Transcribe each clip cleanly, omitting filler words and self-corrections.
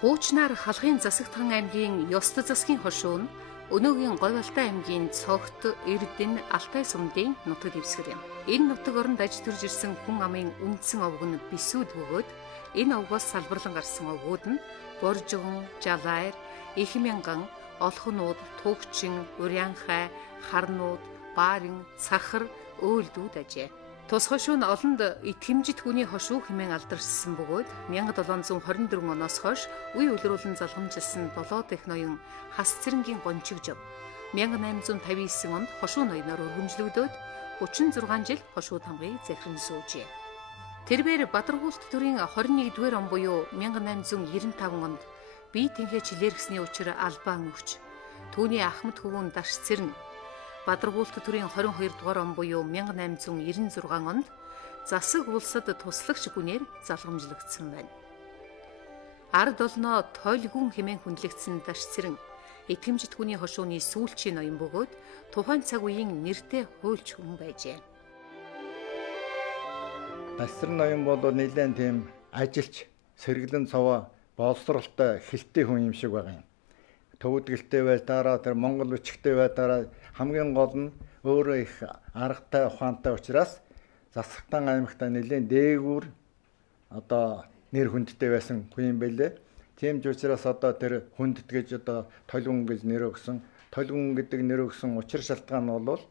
Хуучнаар Халахын Засагтхан аймгийн Ёстой засгийн хошуу нь Өнөөгийн Говьалтай аймгийн Цогт, Эрдэнэ, Алтай сумдын нутаг дэвсгэр юм. Энэ нутаг оронд аж төрж ирсэн хүн амын үндсэн овг нь бисүүд бөгөөд энэ овгоос салбарлан гарсан овгууд нь Боржгон, Жалайр, Ихмянган, Олхонууд, Тугчин, Урянхай, Харнууд, Баарин, Цахар, Өөлдүүд ажээ. Тус хошуу нь олонд итгэмжит хүний хошуу хэмээн алдаршсан бөгөөд 1724 оноос хойш үе үлрүүлэн залгамжилсан 7 дэх ноён хас цэрэнгийн гончигжав. 1859 онд хошуу ноёноор өргөмжлөгдөөд 36 жил хошуу тамгыг захиран суужээ. Тэрбээр Бадаргуулт төрийн 21-р он буюу 1895 онд бие тэнхээ чилээрхсний учир албан өгч түүний ахмад хөвүүн Даш цэрэн Бадаргуулт төрийн 22 дугаар он буюу 1896 онд засаг улсад туслагч гүнээр залгамжлагдсан байна. Ард олноо тойлгүн хэмээн хүндлэгдсэн Даш цэрэн итгэмжит хүний хошууны сүүлчийн ноён бөгөөд тухайн цаг үеийн нэртэй хуульч хүн байжээ. Даш цэрэн ноён бол нэлээд тийм ажилч, сэргэлэн цовоо, боловсролтой, хилтэй хүн юм шиг байгаа юм. Төвөдгөлтэй байж дараа тэр Монгол бичгтэй бай дараа хамгийн гол нь өөрөө их аргатай ухаантай учраас Засагтхан аймагта нэлээд дээгүүр одоо нэр хүндтэй байсан хүн юм байлээ. Тийм ч учраас одоо тэр хүндэт гэж одоо Толгон гэж нэр өгсөн. Толгон гэдэг нэр өгсөн учир шалтгаан нь бол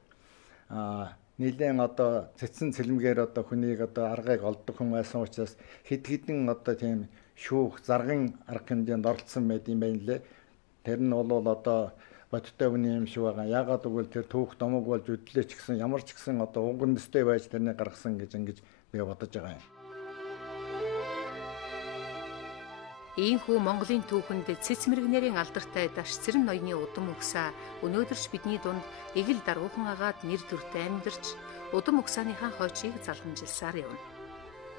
нэлээд одоо цэцэн цэлмгээр одоо хүнийг одоо аргыг олдог хүн байсан учраас хэд хэдэн одоо тийм шүүх зарган арга хэмжээнд оролцсон байт юм байна лээ. Тэр нь бол одоо бодтой хүний юм шиг байгаа. Яагаад гэвэл тэр түүх домог болж үдлээч гэсэн ямар ч гэсэн одоо угандстэй байж тэрнийг гаргасан гэж ингэж би бодож байгаа юм. Ийхүү Монголын түүхэнд цэц мэрэгнэрийн алдартай Даш цэрэн ноёны удам өгсаа өнөөдөрч бидний дунд эгэл даргуухан агаад нэр төртэй амьдарч удам өгсааныхаа хойчийг залгамжилсаар явна.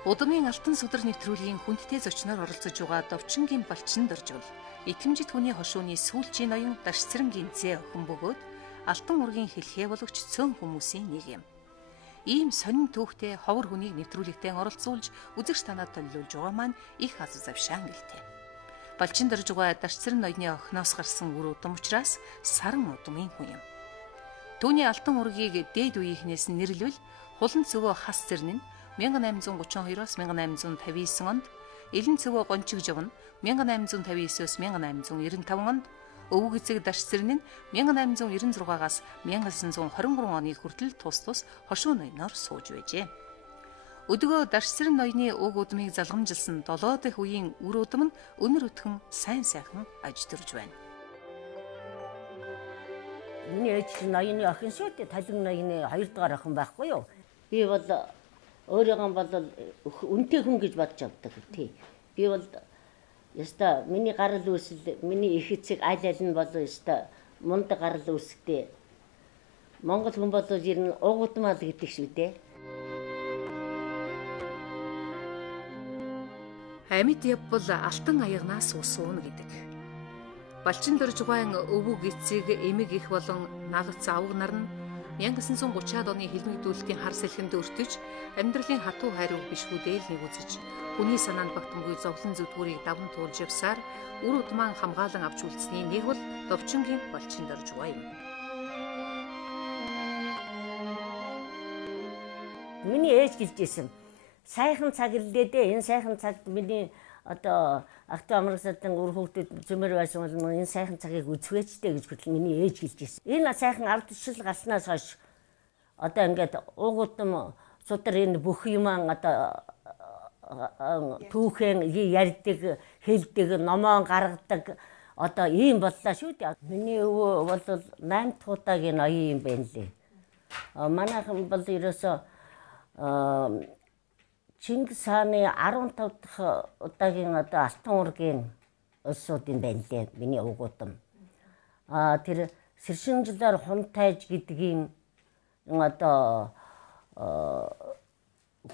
Удамын алтан судар нэвтрүүлгийн хүндтэй зочноор оролцож байгаа Довчингийн Балчин Доржигл итгэмжит хүний хошууны сүүлчийн ноён Даш цэрэнгийн зээ охин бөгөөд алтан ургийн хэлхээ болгоч цөөн хүмүүсийн нэг юм. Ийм сонин түүхтэй ховор хүнийг нэвтрүүлэгтээ оролцуулж үзэгч танаад төлөвлөж байгаа маань их аз завшаан гэлтэй. Балчин Доржигл Даш цэрэн ноёны охиноос гарсан үр удам учраас саран удмын хүн юм. Түүний алтан ургийг дээд үеийнхнээс нэрлвэл хулан цөвөө хас цэрэн нь 1832-оос 1859 онд, Элен цөвөө гончигжав нь 1859-оос 1895 онд, өвөг эцэг Даш цэрэн нь 1896-аас 1923 оны хүртэл тус тус хошуу ноёноор сууж байжээ. Өдгөө Даш цэрэн ноёны уг удмыг залгамжилсан 7 дахь үеийн үр удам нь өнөр өтгөн сайн сайхан аж төрж байна. Миний ээж ноёны охин шүү дээ. Талин ноёны 2 дугаар охин байхгүй юу? Би бол өөрийгөө бол үнэтэй хүн гэж бодож авдаг тий. Би бол яста миний гарал үүсэл миний их эцэг аль аль нь бол яста мундаг гарал үүсгтэй. Монгол хүн бол ер нь уугуудмал гэдэг шүү дээ. Амьд явбал алтан аягнаас усууна гэдэг. Балчин Доржигл өвөг эцэг эмэг их болон налц авг нар нь 1930-аад оны хэлмэгдүүлэлтийн хар салхинд өртөж амьдралын хатуу хайрыг биш хүдээл нэг үзэж хүний санаанд багтамгүй зовлон зүтгүүрийг даван туулж явсаар үр удмаа хамгаалан авч үлдсэний нэг бол Довчингийн Балчин Доржигл юм. Миний ээж гэлжсэн. Сайхан цаг ирлээ дээ. Энэ сайхан цагт миний одоо Ахтаа амрагсатын үр хөвгдөд зөмөр байсан бол энэ сайхан цагийг үзвэчтэй гэж хүртэл миний ээж гэлжсэн. Энэ сайхан ардчил гарснаас хойш одоо ингээд уугуудам судар энэ бүх юмаа одоо түүхэн ярьдаг, хэлдэг, номоо гаргадаг одоо ийм боллоо шүү дээ. Миний өвөө бол 8 дахь удаагийн ноён юм байна лээ. Манайхан бол ерөөсөө Чингис хааны 15 дахь удаагийн одоо алтан ургийн улсуудын байна лээ миний өвгүүдэн. Тэр Сэршинжилээр хунтайж гэдгийн одоо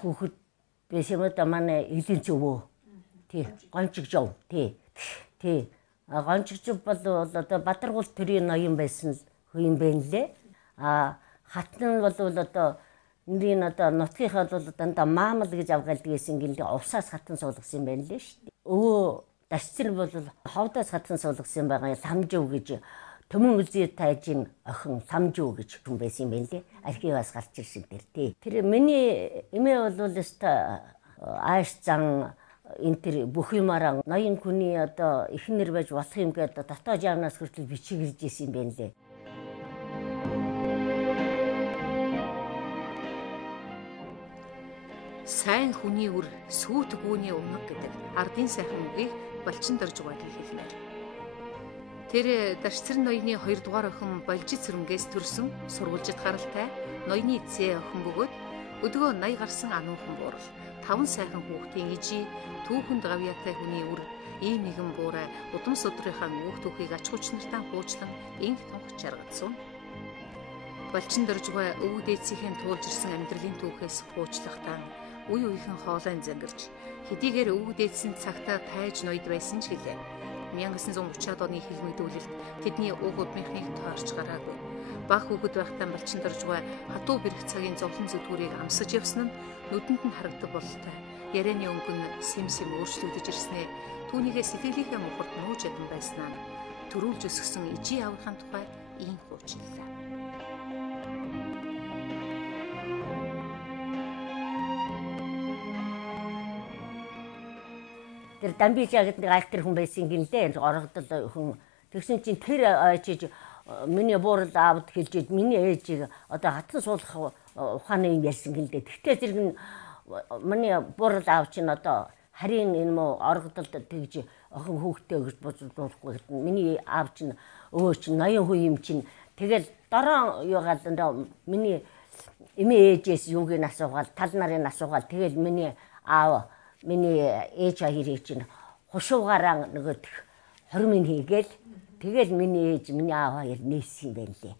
хүүхэд байсан юм да манай Элен цөвөө. Тий, гончигжов. Тий. Гончигжов бол одоо Бадаргуулт төрийн ноён байсан хүн байна лээ. Хатан бол одоо нэрийн одоо нутгийнхаа бол дандаа маамал гэж авгаалдаг гэсэн гинлээ увсаас хатан суулгасан юм байна лээ шүү дээ. Өвөө Дашцэр бол ховдоос хатан суулгасан байгаа Самжуу гэж Төмөн Үзий тайжийн охин Самжуу гэж хүн байсан юм байна лээ. Архиваас гарч ирсэн дээр тий. Тэр миний эмээ бол өстой ааш зан энэ тэр бүх юмараа ноён хүний одоо эхнэр байж болох юм гэдэг дотоод яамнаас хүртэл бичигэрж исэн юм байна лээ. Сайн хүний үр сүйт гүүний унаг гэдэг ардын сайхан үгийг Балчин Доржигой хэлмээр. Тэр Дашцэр ноёны 2 дугаар охин Балжид Сүрэнгээс төрсөн сургуульчид гаралтай ноёны зээ охин бөгөөд өдгөө 80 гарсан ануухан буурал 5 сайхан хүүхдийн ижи түүхэнд гавьяатай хүний үр ийм нэгэн буурай удам судрынхаа хүүхд түүхийг ач хүчнэртээ хуучлан инх тонх чаргацсан. Балчин Доржигой өвөг дээдсийн туулж ирсэн амьдралын түүхээс хуучлахтаа үе үеийн хоолойн зангирч хэдийгээр өвөг дээдсэн цагтаа тайж ноёд байсан ч гэлээ. 1930-аад оны хэлмэгдүүлэлт тэдний уг удмынхныг тойрч гараагүй. Бага хүүхэд байхдаа Балчин Доржигой хатуу бэрх цагийн зовлон зүтгүүрийг амсаж явсан нь нүдэнд нь харагддаг бололтой. Ярианы өнгө нь сэм өөрчлөгдөж ирснээ түүнийгээ сэтгэлийнхээ мухард нууж ядан байснаа төрүүлж өсгсөн ижи аавынхаа тухай ийм хуучлалаа. Тэр Дамбижаа гэдэг айхтар хүн байсан гинлээ. Оргодол хүн. Тэгсэн чинь тэр ээжиж миний буурал аавд хэлжээд миний ээжийг одоо хатан суулгах ухааны юм ярьсан гинлээ. Тэгтээ зэрэг нь миний буурал аав чинь одоо харин энэ мө оргодол тэгж охин хүүхдээ гэж бодохгүй гэдэг. Миний аав чинь өвөө чинь ноён хүн юм чинь тэгэл дороо юугаад миний эмээ ээжээс юуг нь асуугаал тал нарын асуугаал тэгэл миний аав миний ээж хоёрыг чинь хушуугаараа нөгөө 20 минут хийгээл тэгэл миний ээж миний аав хоёр нээсэн юм байна лээ.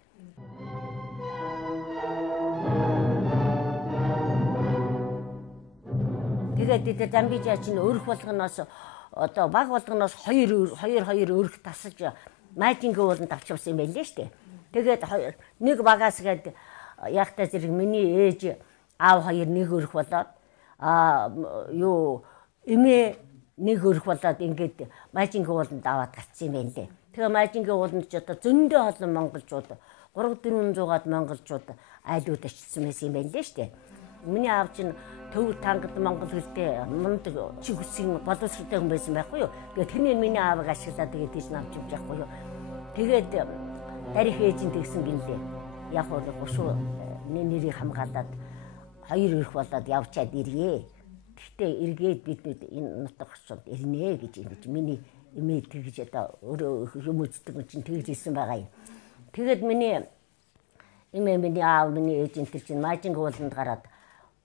Тэгээд Дамбижаа чинь өрх болгоноос одоо баг болгоноос хоёр өрх тасалж майжингийн ууланд авчихсан юм байна лээ штэ. Тэгээд нэг багаас гээд яахтаа зэрэг миний ээж аав хоёр нэг өрх болоод эмээ нэг өрх болоод ингээд майжингийн ууланд аваад гарцсан юм байна лээ. Тэгээ майжингийн ууланд ч одоо зөндөө олон монголчууд 300-400-аад монголчууд айлууд очсон байсан юм байна лээ штэ. Миний аав чинь төв тангад монгол хэлтэй мундаг чиг үсгийн боловсролтой хүн байсан байхгүй юу. Тэгээ тэрний миний аавыг ашиглаад тэгээд тийш навч явж байхгүй юу. Тэгээд дарих ээжийн тэгсэн гинлээ. Яг уу гушуу нэрийг хамгаалаад хоёр өрх болоод явчаад ирье. Гэхдээ эргээд бид энэ нутаг очоод ирнэ гэж ингэж миний эмээ тэгж одоо өөрөө юм үздэг чинь тэгж хэлсэн байгаа юм. Тэгээд миний эмээ миний аав миний ээж энэ чинь майжингийн ууланд гараад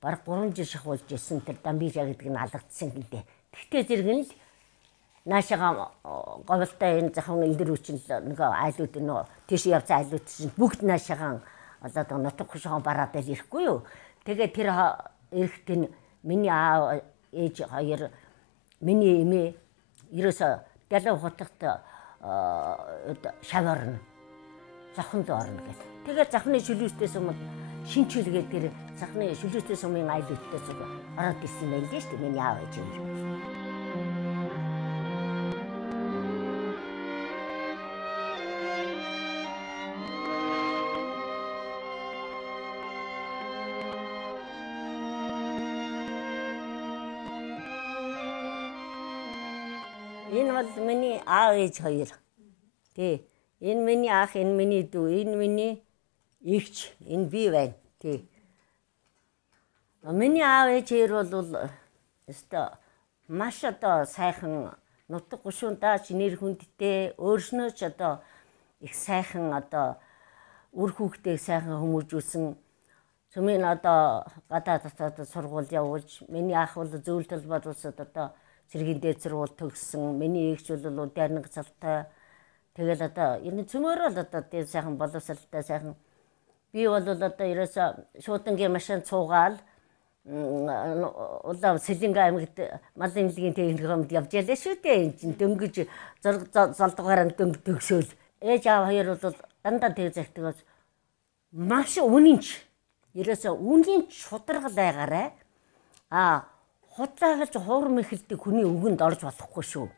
бараг 3 жил шахуулж ирсэн тэр Дамбижаа гэдэг нь алгадсан гэлээ. Тэгтээ зэрэг нь л наашаага говьлтай энэ захын элдэр үчин нөгөө айлууд нөө тийш явцсан айлууд чинь бүгд наашаагаан одоо нутаг хушаан бараад ирэхгүй юу. Тэгээд тэр эрэхт нь миний аав ээж хоёр миний эмээ ерөөсө далай хотогт шаварна заханд орно гэх. Тэгээд захны шүлүүстэй сум шинчүүлгээ тэр захны шүлүүстэй сумын айлуудтай зүг ороод ирсэн юм байна шүү дээ миний аав ээж. Энэ бол миний аав ээж хоёр. Тий. Энэ миний ах, энэ миний дүү, энэ миний игч, энэ би байна. Тий. Миний аав ээж хоёр бол өстой маш одоо сайхан нутаг гушуундаа нэр хүндтэй өөрснөө ч одоо их сайхан одоо үр хүүхдээ сайхан хүмүүжүүлсэн. Цөмийн одоо гадаад дотоод сургууль явуулж, миний ах бол зөвлөлт талбайд улсад одоо цэргийн дээд сургууль төгссөн. Миний эгч бол дайнаг цалтай. Тэгэл одоо энэ цөмөөрөө л одоо тийм сайхан боловсралтай сайхан. Би бол одоо ерөөсө шуудангийн машин цуугаал улаан Сэлэнг аймагт малын илгийн техникумд явж ялаа шүү дээ. Энд чинь дөнгөж золдгоороо төгсөөл. Ээж аав хоёр бол дандаа тэг загтгаас маш үнэнч ерөөсө үнэнч шударгал байгаарэ. Худлаагалж хуурм ихэлдэг хүний үгэнд орж болохгүй шүү.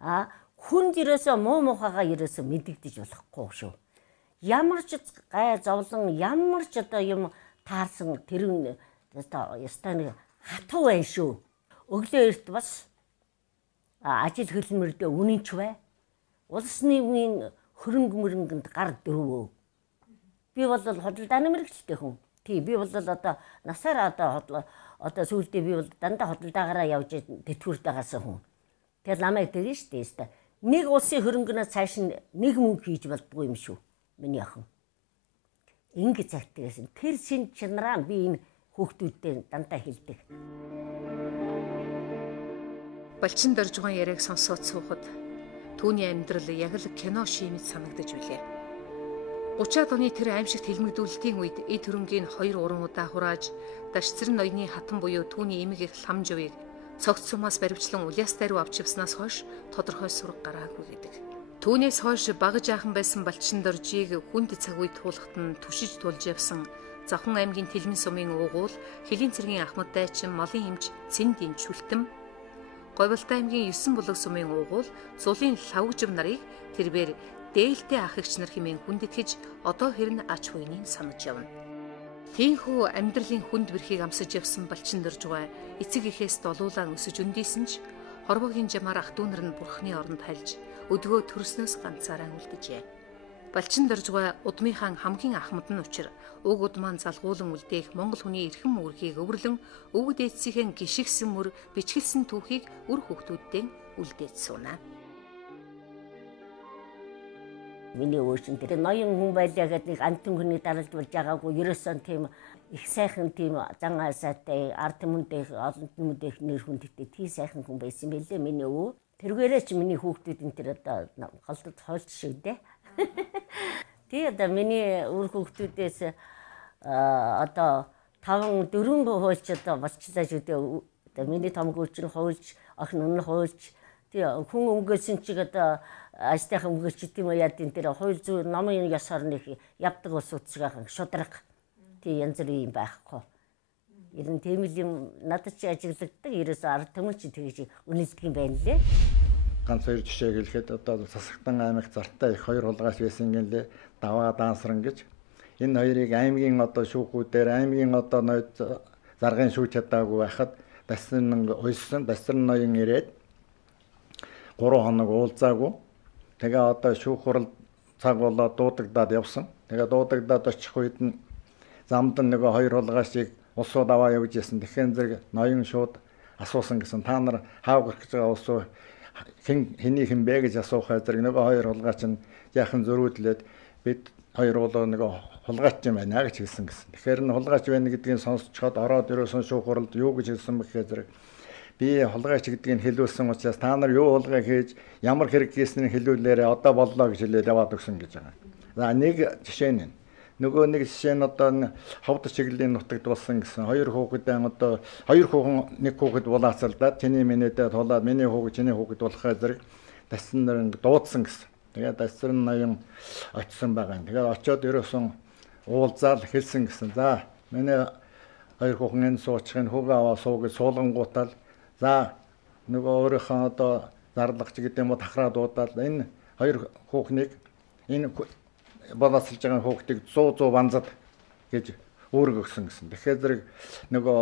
Хүнд ерөөсөө муу мухагаа ерөөсөө мэдэгдэж болохгүй шүү. Ямар ч гай зовлон, ямар ч одоо юм таарсан тэр ёстой нэг хатуу байна шүү. Өглөө эрт бас ажил хөдөлмөрдөө үнэнч бай. Улс нийгмийн хөрөнгө мөрөнгөнд гар дөрвөө. Би бол худалдааны мэргэжилтэй хүн. Тий, би бол одоо насаараа одоо сүүлдээ би бол дандаа худалдаагаараа явж тэтгэврт байгасан хүн. Тэгэхээр намайг тэгэн штэ. Нэг улсын хөрөнгөнөөс цааш нэг мөнгө хийж болдгүй юм шүү. Миний охин. Ингэ цагтгээс тэр шин чанараа би энэ хүүхдүүдтэй дандаа хэлдэг. Балчин Доржгон яриаг сонсоод суухад түүний амьдрал яг л кино шимэд санагдаж билээ. 30-аад оны тэр аимшигт хэлмэгдүүлэлтийн үед эд хөрөнгийн 2-3 удаа хурааж Дашцэрэн ноёны хатан буюу түүний эмэг их ламжвыг цогц сумаас баривчлан Улаастай руу авч явснаас хойш тодорхой сураг гараагүй гэдэг. Түүнээс хойш бага жаахан байсан Балчин Доржийг хүнд цаг үед туулахт нь түшиж тулж явсан Завхан аймгийн Тэлмэн сумын уугуул, Хэлийн цэргийн Ахмад дайчин, Молын эмч Цэндийн Чүлтэм, Говьлтай аймгийн 9 булаг сумын уугуул, Зулын Лавгжив нарыг тэрбээр дээлтэй ах эгч нар хэмээн хүндэтгэж одоо хэрн ач хуйныг санаж явна. Тийхүү амьдралын хүнд бэрхийг амсаж явсан Балчин Доржгой эцэг эхээс долуулаа өсөж өндийсэн ч хорвогийн жамаар ах дүүнэр нь бурхны оронд хальж өдгөө төрснөөс ганцаараа үлдэжээ. Балчин Доржгой удмынхан хамгийн ахмад нь учир уг удмаан залгуулан үлдээх монгол хүний эрхэм үүргийг өвөрлөн өвөг дээдсийн гიშгсэн мөр бичгэлсэн түүхийг үр хүүхдүүдтэй үлдээж сууна. Миний өөршин тэр ноён хүн байлаа гэдэг нэг антын хүний даралж болж байгаагүй ерөөсөн тийм их сайхан тийм зан асаатай ард түмэндээ олон түмэндээ нэр хүндтэй тий сайхан хүн байсан байлээ миний өвөө. Тэргээрээ ч миний хүүхдүүд энэ тэр одоо голдод хойлч шиг дээ. Тий одоо миний үр хүүхдүүдээс одоо 4 хуульч одоо болчихлаа шүү дээ. Одоо миний том гүч нь хуульч, охин нь хуульч. Тий хүн өнгөөсөн чиг одоо ажтайхан өнгөрч тийм яад энэ тэр хууль зүйн номын ёсоор нэг явдаг ус үцгаахан шудраг. Тий янз бүрийн юм байхгүй. Ер нь тийм л юм надад чи ажиглагддаг. Ерөөсөө ард түмэн чи тэгж үнэлдэг юм байна лээ. Ганц хоёр жишээ хэлэхэд одоо Сасагтан аймагт Зартай их 2 хулгайч байсан гинлээ. Даваа Даансран гэж. Энэ хоёрыг аймгийн одоо шүүхүүдээр аймгийн одоо ноёд заргын шүүж чадаагүй байхад Дасран уйсан Дасран ноён ирээд 3 хоног уулзаагүй. Тэгээ одоо шүүх хурал цаг болоод дуудагдаад явсан. Тэгээ дуудагдаад очих үед нь замд нөгөө 2 хулгайчийг улсууд аваа явж исэн. Тэгэхээр зэрэг ноён шууд асуусан гэсэн. Та нар хаав гэрч байгаа улсуу хэний хэн бэ гэж асуухай зэрэг нөгөө 2 хулгайч нь яахан зөрүүдлээд бид 2 болоо нөгөө хулгайч юм байна гэж хэлсэн гэсэн. Тэгэхээр нь хулгайч байна гэдгийг сонсцоход ороод ерөөсөн шүүх хуралд юу гэж хэлсэн бэ гэхээр зэрэг би хулгайч гэдгийг хэлүүлсэн учраас та нар юу хулгай хийж ямар хэрэг хийснийг хэлүүлээрээ одоо боллоо гэж хэлээд яваад өгсөн гэж байгаа. За нэг жишээ нь нөгөө нэг жишээ нь одоо ховд чиглэлийн нутагт болсон гэсэн 2 хүүхэдэн одоо 2 хүүхэн нэг хүүхэд булаацалдаад чиний минийдээ тулаад миний хүүхэд чиний хүүхэд болохоо зэрэг Дасран дуудсан гэсэн. Тэгээд Дасран ноён очсон байгаа юм. Тэгээд очиод ерөөсөн уулзаал хэлсэн гэсэн. За миний 2 хүүхэн энэ суучихын хүүгээ аваа суу гэж суулгангуутал за нөгөө өөрийнхөө одоо зарлагч гэдэг юм уу тахраа дуудаад энэ 2 хүүхнийг энэ болоосолж байгаа хүүхдийг 100 банзад гэж өөрөг өгсөн гэсэн. Тэгэхээр зэрэг нөгөө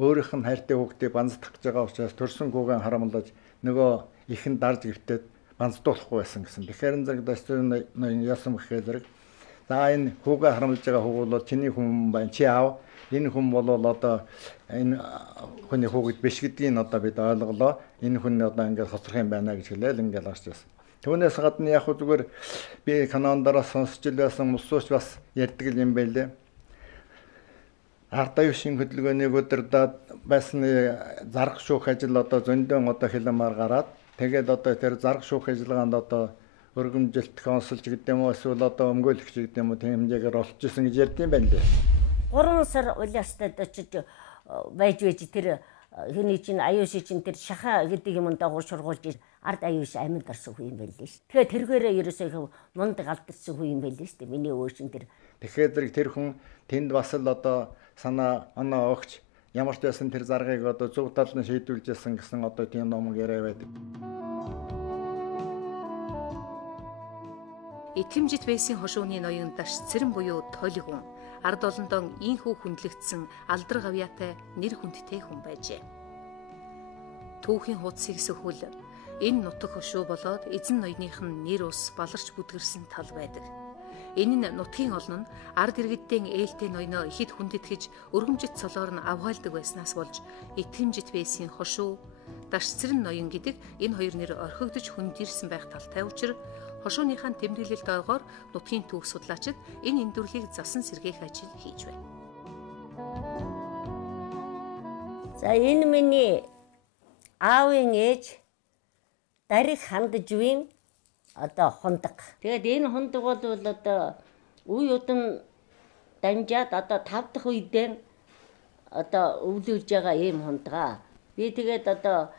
өөрийнх нь хайртай хүүхдийг банздах гэж байгаа учраас төрсөн хүүгээ харамлаж нөгөө ихэн дарж гівтээд банздуулахгүй байсан гэсэн. Тэгэхээр зэрэг Дасран яасан гэхээр зэрэг за энэ хүүгээ харамлаж байгаа хүүг бол чиний хүн байна чи аав. Энэ хүн бол одоо энэ хүний хүүхэд биш гэдгийг одоо бид ойлголоо. Энэ хүн одоо ингээд хоцрох юм байна гэж хэлээл ингээд гарч ирсэн. Түүнээс гадна яг зүгээр би канондараа сонсч байсан мусууч бас ярьдаг юм байлээ. Ард аюушийн хөдөлгөөнийг удирдаад байсан зарга шүүх ажил одоо зөндөн одоо хилмаар гараад тэгээд одоо тэр зарга шүүх ажиллагаанд одоо өргөмжилт консулч гэдэг юм уу эсвэл одоо өмгөөлөгч гэдэг юм уу тийм хэмжээгээр олж исэн гэж ярьд юм байна лээ. 3 сар Улаастад очиж байж тэр хэний чинь аюуш чинь тэр шаха гэдэг юм дагуу шургуулж ард аюуш амьд орсон хүн юм байл л ш. Тэгээ тэргээрээ ерөөсөө мундаг алдсан хүн юм байл л ш. Миний өөшин тэр. Тэгэхээр зэрэг тэр хүн тэнд бас л одоо санаа оноо өгч ямар ч байсан тэр заргыг одоо зөв талд нь шийдүүлжсэн гэсэн одоо тийм ном яриа байдаг. Итгэмжит байсан хошууны ноён Даш Цэрэн буюу Тойлгүн ард олондоо ийхүү хүндлэгдсэн алдар гавьяатай нэр хүндтэй хүн байжээ. Түүхийн хуудсыг сөхвөл энэ нутаг хошуу болоод эзэн ноёных нь нэр ус баларч бүдгэрсэн тал байдаг. Энэ нь нутгийн олон нь ард иргэддээ ээлтэй ноёноо ихэд хүндэтгэж өргөмжит цолоор нь авгаалдаг байснаас болж итгэмжит байсан хошуу Даш Цэрэн ноён гэдэг энэ хоёр нэр орхигдож хүндэрсэн байх талтай учир хошууныхаа тэмдэглэлд ойгоор нутгийн түүх судлаачид энэ эндүрлийг засан сэргээх ажил хийж байна. За энэ миний аавын ээж Дарих хандажвийн одоо хундаг. Тэгээд энэ хундаг бол одоо үе удам дамжаад одоо 5 дахь үедээ одоо өвлүүлж байгаа ийм хундгаа. Би тэгээд одоо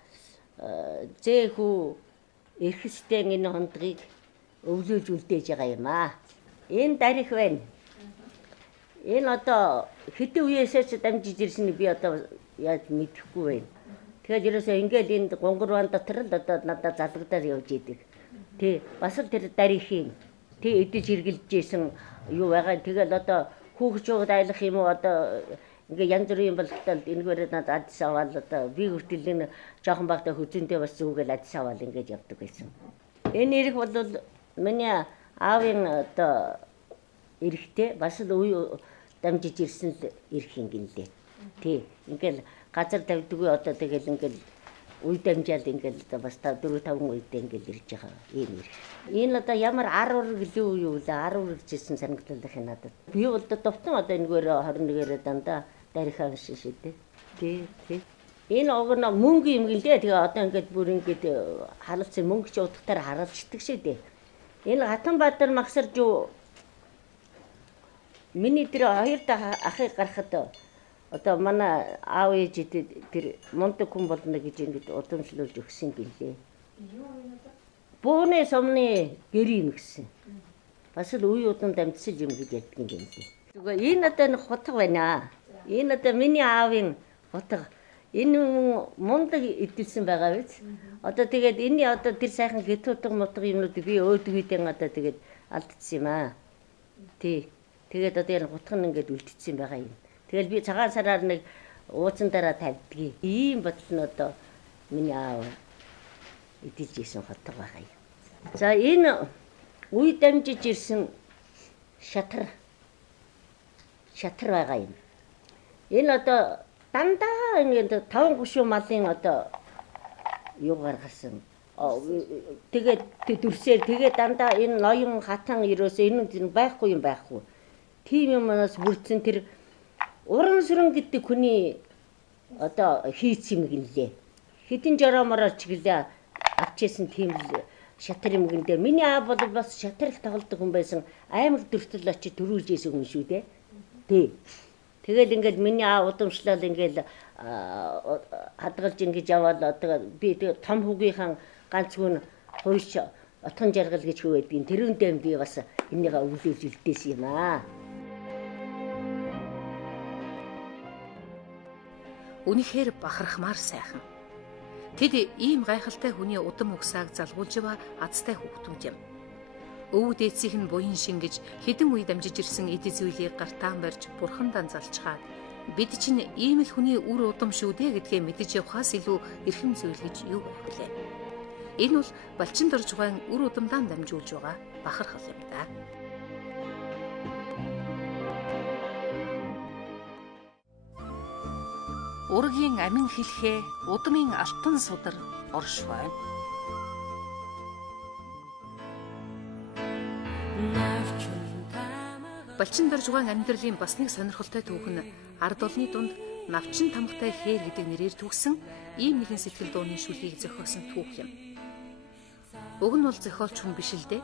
зэхүү эрхэстэй энэ хундгийг өвлүүлж үлдээж байгаа юм аа. Энэ Дарих байна. Энэ одоо хэдэн үеэсээ ч дамжиж ирсэн би одоо яаж мэдэхгүй байна. Тэгэхээр ерөөсөө ингээл энэ гонгорван дотор л одоо надад залгадаад явж идэг. Тий, бас л тэр Дарихын тий эдэж хэрглэж исэн юу байгаа. Тэгэл одоо хүүхч жууд айлах юм уу одоо ингээ янз бүрийн болготод энэгээр надад адс аваад одоо би хүртэл энэ жоохон багтаа хүзэнтэй бас зүгэл адс аваад ингэж явдаг байсан. Энэ ирэх бол миний аавын одоо эрэхтэй бас л үе дамжиж ирсэн л ирэх юм гинлээ. Тий, ингээл газар тавьдгүй одоо тэгэл ингээл үе дамжаал ингээл бас 4-5 үедээ ингээл ирж байгаа ийм ирэх. Энэ одоо ямар 10 ураг илүү юу вэ? 10 ураг гэсэн санагдлах юм надад. Би бол довтон одоо энэгээр 21-ээр дандаа Дарихаа шишээ дээ. Тий. Энэ огно мөнгө юм гэлээ. Тэгээ одоо ингээд бүр ингээд халалцсан мөнгө ч удахтаар хараалцдаг шээ дээ. Энэ Хатанбаатар Магсарж юу миний тэр хоёр дахь ахыг гарахад одоо манай аав ээж тэр мундаг хүн болно гэж ингээд удамшлуулж өгсөн гэлээ. Юу вэ надаа? Бууны сумны гэр юм гэсэн. Бас л үе удам дамжсан юм гэж яддаг юм гэлээ. Зүгээр энэ одоо нэг хутга байна. Энэ одоо миний аавын хутга. Энэ мундаг идэлсэн байгаа биз? Одоо тэгээд энэ одоо тэр сайхан гитутга мутга юмнууд би өөдөг үедээ одоо тэгээд алдчихсан юм аа. Тий. Тэгээд одоо энэ хутга нь ингээд үлдчихсэн байгаа юм. Тэгэл би цагаан сараар нэг ууцсан дараа тавьдгийг. Ийм бодол нь одоо миний аав идэж исэн хутга байгаа юм. За энэ үе дамжиж ирсэн шатар байгаа юм. Энэ одоо дандаа ингээд 5 гушуу малын одоо юу гаргасан. Тэгээд дүрсээр тэгээд дандаа энэ ноён хатан ерөөсөө энэ байхгүй юм байхгүй. Тийм юмнаас бүрдсэн тэр уран сүрэн гэдэг хүний одоо хийц юм гинлээ. Хэдэн жороомороо чиглээ авчээсэн тийм л шатар юм гиндээ. Миний аав бол бас шатар их тоглодог хүн байсан. Аймаг дүртэл очиж төрүүлж исэн хүн шүү дээ. Тий. Тэгэл ингээд миний аав удамшлал ингээд хадгалж ингэж яваад одоо би том хүүгийнхэн ганц хүн хойш отхон жаргал гэж хөөдгийн тэрүүндээ би бас энийгээ өвлүүлж үлдээсэн юм аа. Үнэхээр бахархмаар сайхан. Тэд ийм гайхалтай хүний удам угсааг залгуулж байгаа азтай хүүхдүүд юм. Өвөг дээдсийнх нь буян шингэж хэдэн үе дамжиж ирсэн эд зүйлийг гартаан барьж бурхандаа залчгаад бид чинь ийм л хүний үр удам шүү дээ гэдгээ мэдэж явхаас илүү эрхэм зүйл гэж юу байх вүлээ. Энэ бол Балчин Доржгойн үр удамдаа дамжуулж байгаа бахархал юм да. Ургийн амин хэлхээ удмын алтан судар орш байна. Балчин Доржгойн амьдралын бас нэг сонирхолтой түүх нь ард олны дунд навчин тамгатай хээр гэдэг нэрээр төгсөн ийм нэгэн сэтгэл дууны шүлгийг зохиосон түүх юм. Уг нь бол зохиолч хүн биш л дээ.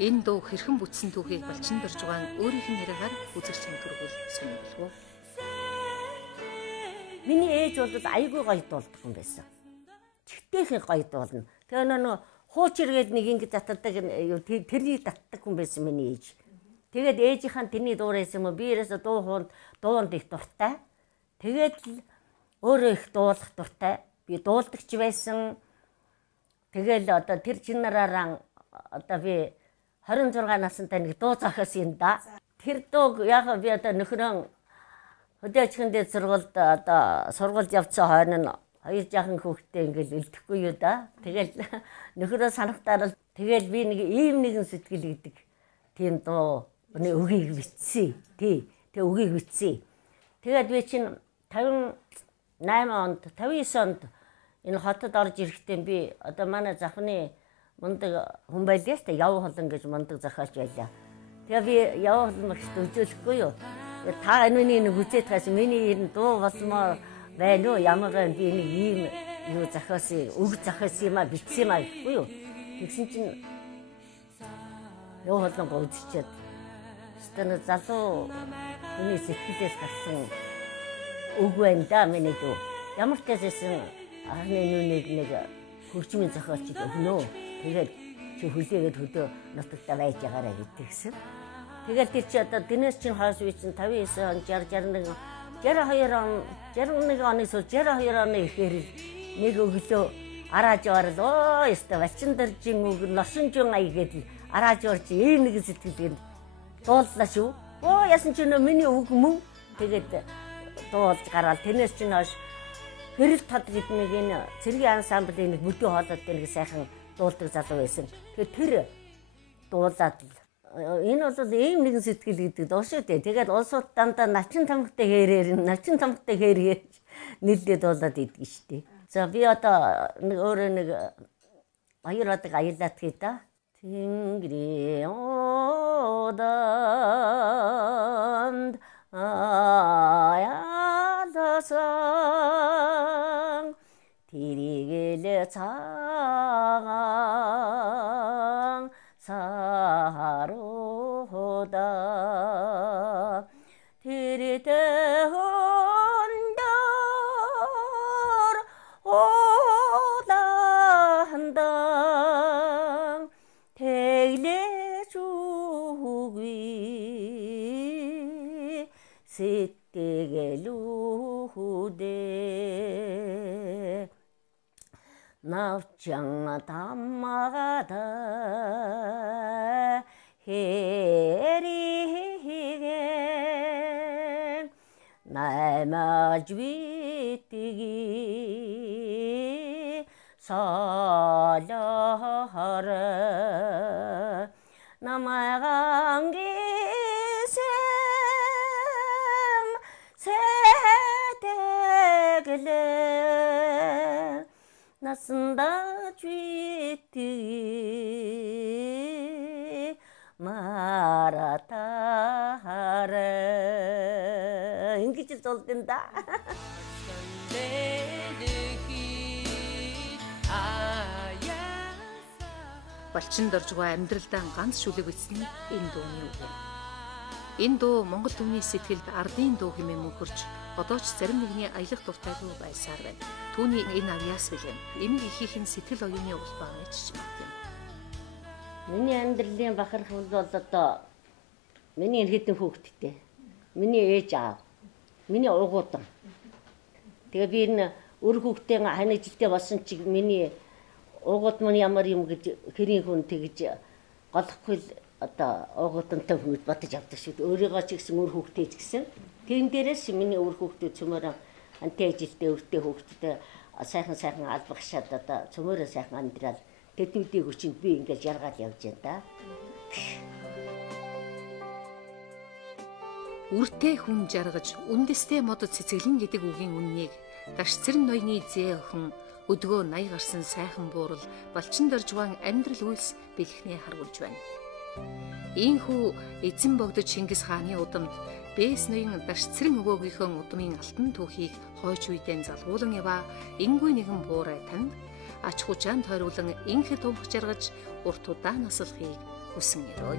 Энэ дуу хэрхэн бүтсэн түүхийг Балчин Доржгойн өөрийнх нь нэрээр үзэгч хамтургуул сонирхолгүй. Миний ээж бол айгүй гоё дуулдаг хүн байсан. Чигтэйхэн гоё дуулна. Тэгээ нөө хуучиргээд нэг ингэ татдаг тэрний татдаг хүн байсан миний ээж. Тэгээд ээжийнхэн тэрний дуурайсан юм би ерөөсө дуунд их дуртай. Тэгээд л өөрөө их дуулах дуртай. Би дуулдагч байсан. Тэгэл одоо тэр чинараараа одоо би 26 настай нэг дуу зохиос юм да. Тэр дуу яг би одоо нөхрөө хөдөөчгөндөө сургуульд одоо сургуульд явцсан хойно нь хоёр жаахан хүүхдтэй ингээл элдэхгүй юу да. Тэгэл нөхрөө санахтаар тэгэл би нэг ийм нэгэн сэтгэл гэдэг тийм дуу өгийг бичсэн. Тий. Тэг өгийг бичсэн. Тэгээд би чинь 58 онд 59 онд энэ хотод орж ирэхдээ би одоо манай захны мундаг хүн байлээ шүү дээ. Яв холон гэж мундаг зохиолч байлаа. Тэгээ би яв холон багшд үзүүлэхгүй юу. Та энэний нэг үзээд гайс миний энэ дуу болмоор байна уу? Ямар байна би нэг ийм юу зохиосон үг зохиосон юм а бичсэн юм а гэхгүй юу. Тэгсэн чинь яв холон үзчихээд стена залуу хүний сэтгэлээс гарсан үг байна да миний дуу. Ямар ч гэсэн анхны нүунийг нэг хөгжмийн зохиолчд өгнө. Тэгээд чи хүлээгээд хөдөө нутагтаа байж байгаарай гэдгийгсэн. Тэгээд тэр чи одоо дэнэс чинь хойш би чинь 59 он 60 61 оны сул 62 оны ихээр нэг өглөө арааж орол оо ёстой вачин дэржин үг носон ай гэдэг арааж орж ийм нэг сэтгэлд дууллаа шүү. Оо ясан ч миний үг мөн тэгээд дуулж гараад тэрнээс чинь хойш хэрэг тод гэдэг нэг энэ цэргийн ансамблийн нэг бүдүү хоолойд нэг сайхан дуулдаг залуу байсан. Тэгэхээр тэр дуулаад энэ бол ийм нэгэн сэтгэл гэдэг дуу шүү дээ. Тэгээд улсууд дандаа начин тамхтай хэрээр нийлдээд дуулаад идэг шүү дээ. За би одоо нэг өөрөө нэг хоёр одог аялаад хий да. Тэнгэрийн уданд аяаласан тэрийгэл цагаан саруда тэрэтэ хондар оландан тэглэж үгүй сэтгэлүүхүдэ навчан таммагада хэриген наймаж битги солохор намайгангисэм сэтэглэ насанда житги маратаре ингэж золдсон да. Балчин доржгоо амьдралдаа ганц шүлэг бичсэн энэ дууны үг юм. Энэ дуу Монгол түүний сэтгэлд ардын дуу хэмээн мөнхөрч одоо ч зарим нэгний аялах дуртайгүй байсаар байна. Түүний энэ авьяас билэн эмиг ихийнхэн сэтгэл оюуны улбаа гэж магтана. Миний амьдралын бахарх бол одоо миний хэдэн хүүхэдтэй. Миний ээж аав, миний ургуудан. Тэгээ би энэ өр хүүхдээ ханаа жилдээ болсон чиг миний ургууд мань ямар юм гэж хэрийн хүн тэгж голохгүй л одоо ургуудантай хүмүүс бодож авдаг шүү дээ. Өөрийгөө ч гэсэн өр хүүхдээ ч гэсэн. Тэгэн дээрээс миний өр хүүхдээ цөмөр антай жилдээ өртөө хүүхдээ сайхан албагшаад одоо цөмөрөө сайхан амьдрал тэдүүдийн хүчинд би ингээд жаргаад явж байна да. Үртэй хүн жаргаж, үндэстэй мод цэцэглэн гэдэг үгийн үннийг Дашцэрэн ноёны зээ охин өдгөө 80 гарсан сайхан буурал Балчин доржгоон амьдрал үйлс бэлхнээ харгуулж байна. Ийхүү эзэн богдод Чингис хааны удамд Бэс ноён Дашцэрэн өвөөгийнхөө удмын алтан түүхийг хойч үедээ залгуулan яваа энгүй нэгэн буурай танд ач хүчаанд тойруулан инхэд томх жаргаж урт удаа наслахыг хүсэн ёрой.